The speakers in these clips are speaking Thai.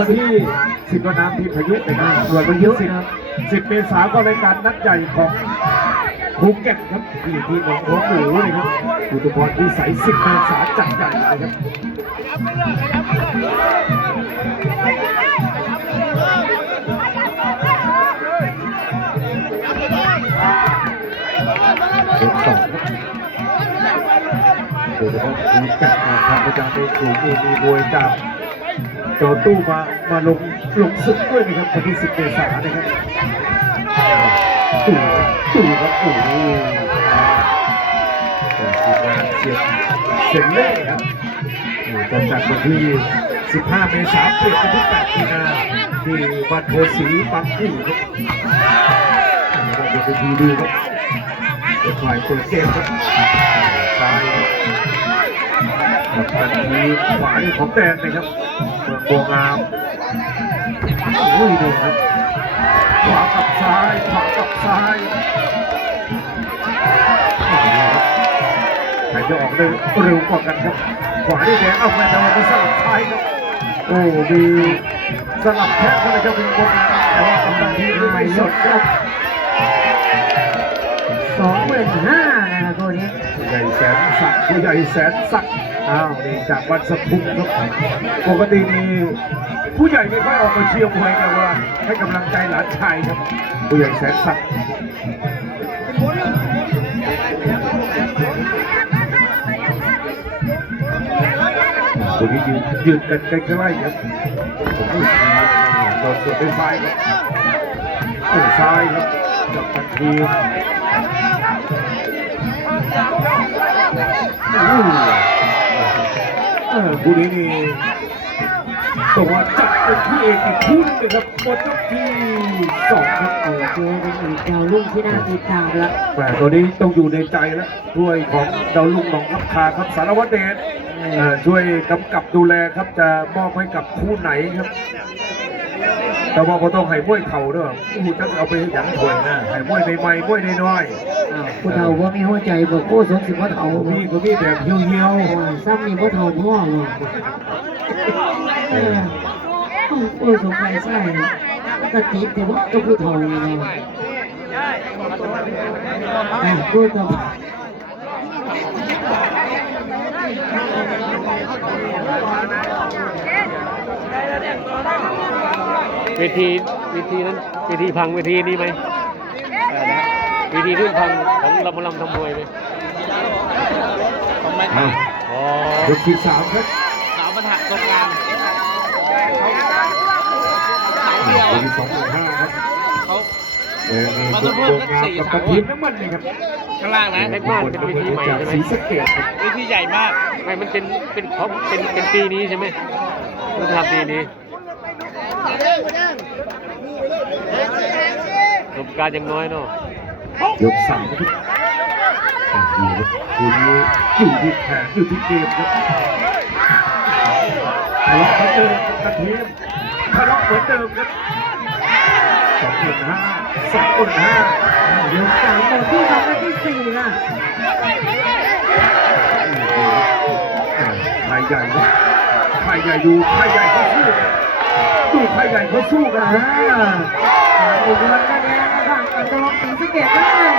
วันที่10ก็น้ำที่พายุนะครับส่วนวันที่10เมษายนก็รายการนัดใหญ่ของภูเก็ตครับที่หนองหัวหมูเลยครับอุตุพรที่ใส10 เมษายนจัดใหญ่เลยครับยก 2โดยเฉพาะภูเก็ตทางประจานในสูงมีมวยจากจอตู้มาลงศึกด้วยนะครับวันที่10 เมษายนนะครับตู่ครับโอ้โหทีมงานเสียงเล่ครับจะจัดวันที่15 เมษายนเปลี่ยนเป็นที่8 มีนาที่บ้านโพสีบางปูครับเดี๋ยวไปดูครับจะถ่ายเปิดเกมครับซ้ายกับทันทีขวาของแดงนะครับเมืองบัวงามโอ้ยดูครับขวากับซ้ายใครจะออกได้เร็วกว่ากันครับขวาได้แดงเอาไปแต่ว่ามีสลับซ้ายครับโอ้มีสลับแค่กันเลยครับเป็นบัวงามแต่ว่ากำลังทีไม่สดครับ25,000นะครับตัวนี้ผู้ใหญ่แสนศักดิ์อ้าวนี่จากวัดสะพุงครับปกตินี่ผู้ใหญ่ไม่ค่อยออกมาเชียร์มวยกันว่าให้กำลังใจหลานชายครับผู้ใหญ่แสนศักดิ์ตัวนี้ยืนกันใกล้ๆครับโดนสวนด้วยซ้ายครับโอ้ซ้ายครับกับทันทีคู่นี้นี่ตัวจัดเป็นที่เอกอีกคู่นึงนะครับหมดยกที่2ครับเจอเป็นอีกดาวรุ่งที่น่าติดตามแล้วแต่ตัวนี้ต้องอยู่ในใจแล้วด้วยของดาวรุ่งหนองอัคราครับสารวัตรเดชช่วยกำกับดูแลครับจะมอบให้กับคู่ไหนครับแต่ว่าต้องให้มวยเข่าด้วยผู้จัดเอาไปอย่างถวยนะให้มวยใหม่ๆมวยน้อยๆผู้เฒ่าว่ามีหัวใจบอกโอ้สงสิบ่เฒ่ามีแบบเหี่ยวซ้ำนี่บ่เฒ่าพ่อว่ะโอ้สงสัยใช่กะติแต่ว่าก็ผู้เฒ่านี่นะผู้เฒ่าเวทีนั้นเวทีพังเวทีนี้ไหมเวทีที่พังของลำทำมวยเลยยกที่3ครับสาวประทะตรงกลางยกที่2.5ครับมาสมบูรณ์กับกระถิ่นน้ำมันนี่ครับข้างล่างนะเล็กมากเป็นเวทีใหม่ใช่ไหมสีสะเกษเวทีใหญ่มากไม่มันเป็นปีนี้ใช่ไหมมันทำปีนี้ประสบการณ์ยังน้อยเนาะยก3ครับคู่นี้อยู่ที่แขนอยู่ที่เกมครับทะเลาะเหมือนเดิมกระถิ่นทะเลาะเหมือนเดิมครับ2.5 เดี๋ยว3หมดที่2กันที่4นะไทยใหญ่ครับไทยใหญ่ดูไทยใหญ่เขาสู้ดูไทยใหญ่เขาสู้กันอุบลก็แดงนะครับอัตลกสีสะเกษด้วย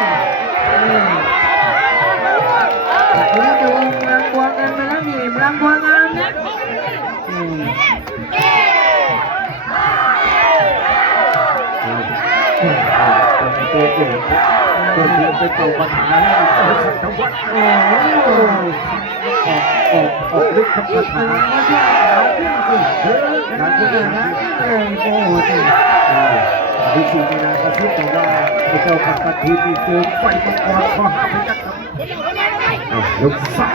แล้วดูเมืองบัวงามมาแล้วนี่เมืองบัวงามนะตัวเองตัวเองเป็นตัวปัญหาให้ทั้งวัดออกฤทธิ์คำคาถาการที่นะโอ้โหที่4 มีนาคมแต่ว่าเจ้าปัตตานีนี่เจอไฟมังกรข้อ5พยัคฆ์ครับยกซ้าย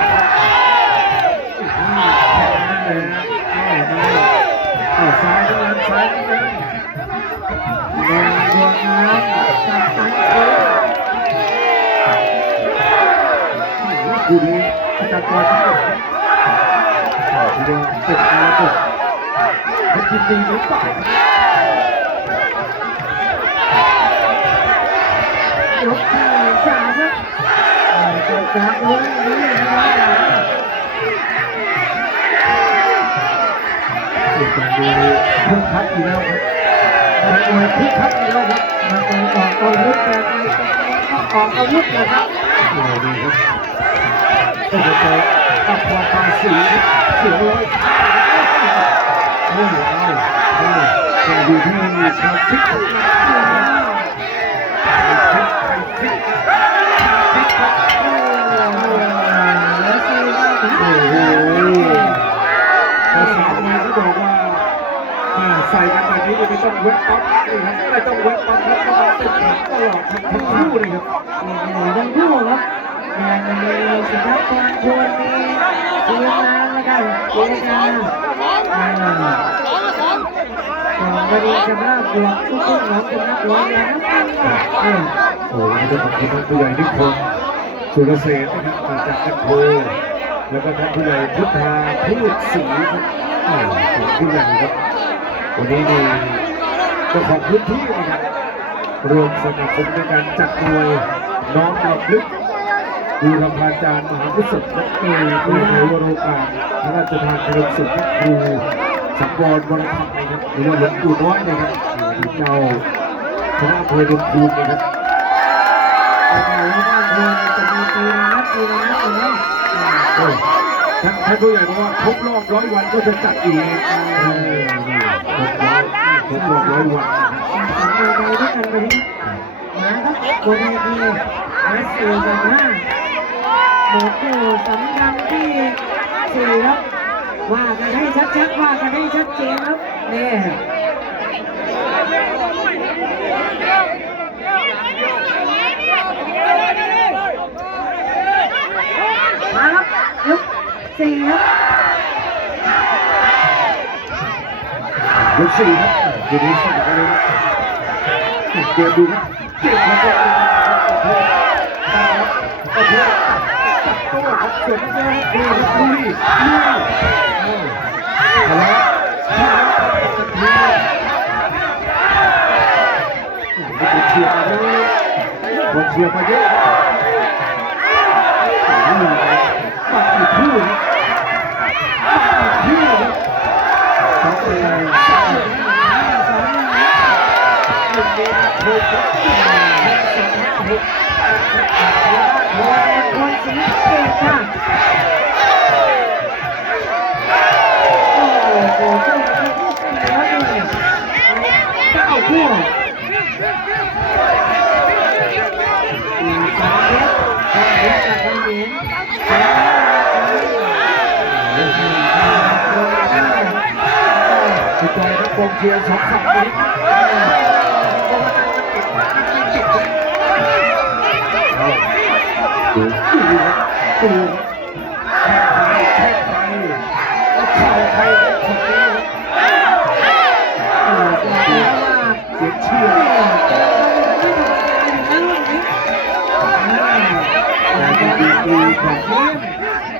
ซ้ายทั้งนั้นซ้ายทั้งนั้นบัวงามตัดตันคู่นี้อาจารย์กรที่เดินเป็นอาบุกเขากินดีหรือเปล่ายกที่3ครับจากเรื่องนี้นะครับ การดูคึกคักอีกแล้วครับการดูคึกคักอีกแล้วครับ มาต่อยออกอาวุธแบบนี้ก็ออกอาวุธนะครับ โอ้ดีครับต้องไปเจอกับความภาษีเสียร้อยโอ้โหแต่ดูที่ความคิดของภาษาเนี่ยเขาบอกว่าใส่กันแบบนี้ไม่ต้องเวทปั๊บนี่ครับไม่ต้องเวทปั๊บครับก็มาเป็นตลอดทั้งคู่เลยครับ ทั้งคู่ครับยังมีสิทธิ์ความควรมีทีมงานนะครับเจรจาวันนี้จะมาบวกทุกคนของกำลังหลวงนะครับ โอ้วันนี้ต้องขอบคุณท่านผู้ใหญ่นิคมสุรเสนนะครับมาจากกันโพแล้วก็ท่านผู้ใหญ่พุทธาพูดศรีครับของผู้ใหญ่ครับวันนี้มีเจ้าของพื้นที่นะครับรวมสนับสนุนในการจัดมวยน้อมรำลึกบูรพาจารย์มหาพุทธสุขผู้ในวโรกาสพระราชทานเพลิงสุขครูสังวรวรธรรมนะครับหรือว่าหลวงปู่น้อยนะครับเจ้าคณะอำเภอดงคูนนะครับ ท่านผู้ใหญ่บอกว่าครบรอบ100 วันก็จะจัดอีกครบรอบ100 วันคนดีและ4 กับ 5หมดคู่สำคัญที่4ครับว่ากันให้ชัดๆว่ากันให้ชัดเจนครับนี่มาครับยก4ครับยก4ครับอยู่ดีสั่งกันเลยเดี๋ยวดูครับเก็บแล้วก็โอเคตัวครับเสร็จแล้วดูดูดิทะเลาะผมเชียร์มาเยอะผมเชียร์มาเยอะปัดอีกคู่สองเลยคนสีเกตค่ะโอ้โหเจ้าที่ขึ้นแล้วเลย9 คู่3 เมตรก็เห็นจากทางเหนือสุดยอดครับกองเชียร์2-3นี้ดูแค่ใครแล้วข่าวใครคนนี้เสียงเชียร์ดีของทีม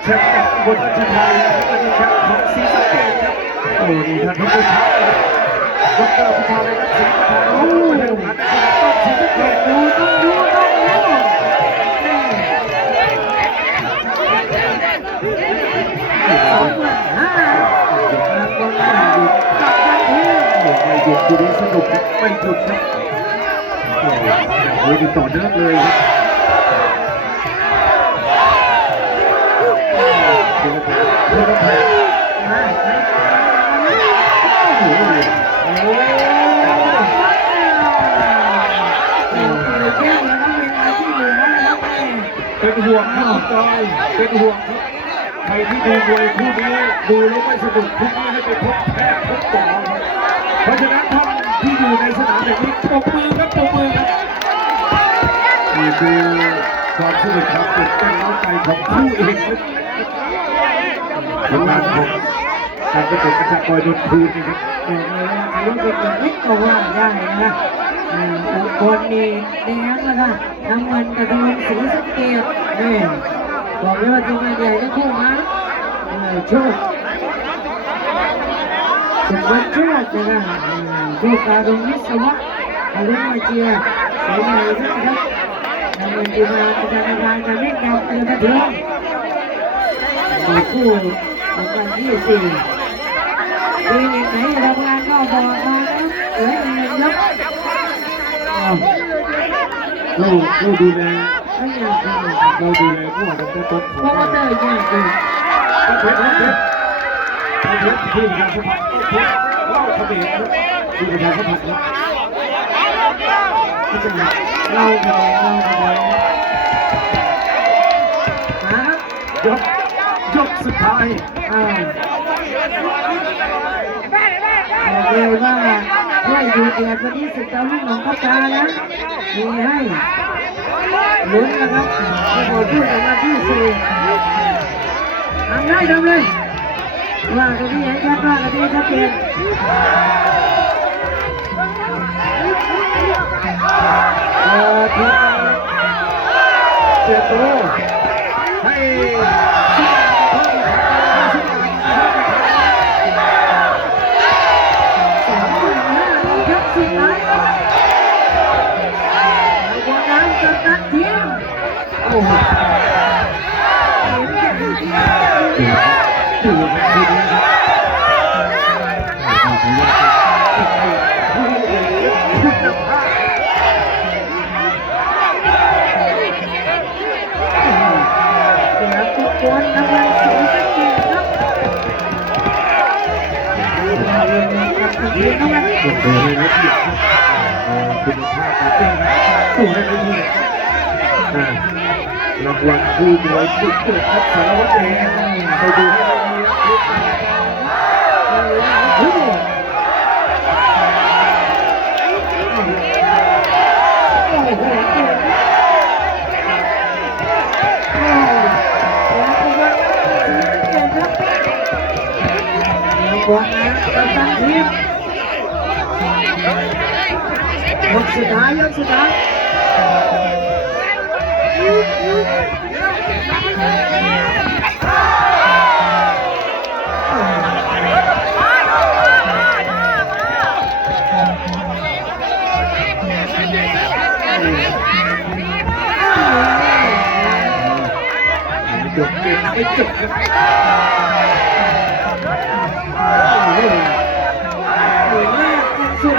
แชมป์กับบนราชธานีและเป็นแชมป์ของศรีสะเกษครับโอ้ดีท่านผู้ชมดร.พิธาเลยนะศรีสะเกษโอ้มาให้โอกาสต้องศรีสะเกษดูดีสนุกครับไม่หยุดครับโอ้โหต่อเนื่องเลยครับเป็นห่วงครับจอยเป็นห่วงครับใครที่ดูมวยคู่นี้ดูแล้วไม่สนุกคู่นี้ให้ไปพบแพทย์พบหมอครับเพราะฉะนั้นท่านที่อยู่ในสนามแบบนี้ปรบมือครับปรบมือครับนี่คือความสนุกครับตื่นเต้นเล้าใจของคู่เอกครับทางด้านของการประกบกระชับคอยโดนคืนนี่ครับรู้เป็นนิดก็ว่าได้นะคนนี้แดงนะคะน้ำเงินกับน้ำเงินสีสะเกษนี่บอกเลยว่าตัวใหญ่ทั้งคู่มาโชคสุดยอดโชคเลยนะผู้การดงวิศวะเรื่องมาเชียร์สีใหม่นะครับน้ำเงินจีมาประธานการการเล่นดาวเตือนมาถึงมีคู่ของการที่4 มีอีกไหนทำงานก็บอกมานะเอ้ยหนึ่งยก เราดูแล ไม่อยาก เราดูแลผู้ตั้งแต่ต้น เพราะว่าเตยยากอยู่ เพชรที่ทางสภาเล่าเขมรครับที่ทางสภาครับที่จะหนัก เราไปมาครับ ยกสุดท้าย บอกเลยว่าด้วยดูเดือดวันนี้ศึกเจ้าลูกหนองข้าวตานะมีให้ลุ้นนะครับไม่หมดพูดกันมาที่สี่ทำได้ทำเลยว่ากันที่เห็นชัดว่ากันที่ชัดเจน ทีเสียโตให้ยกสุดท้ายบอลน้ำจะตัดทีมโอ้โห ดูครับเดี๋ยวทุกคนทำงานสูงสักทีครับยืนเข้ามา ส่งเลยนะที่คุณภาพการเต้นตัวได้ดีรางวัลผู้มวยสุดเกิดครับสารวัตรเองไปดูให้ดีโอ้โหบอลนะกัปตันทีมยกสุดท้ายยกสุดท้ายจบเกมไม่จบครับ สุด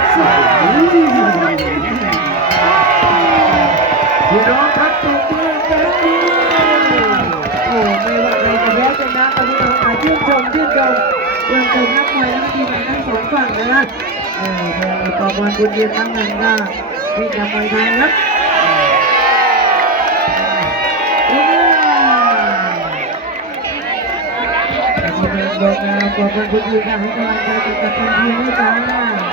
พี่น้องครับตบมือกันดี โอ้ไม่ว่าใครจะแพ้ชนะตอนนี้เราอาชื่นชมนักมวยทั้งทีมทั้งสองฝั่งเลยนะประมวลคุณยืนทั้งนั้นก็ที่จะมวยไทยครับทีมงานบอกประมวลคุณยืนให้กำลังใจกับทีมให้จ้า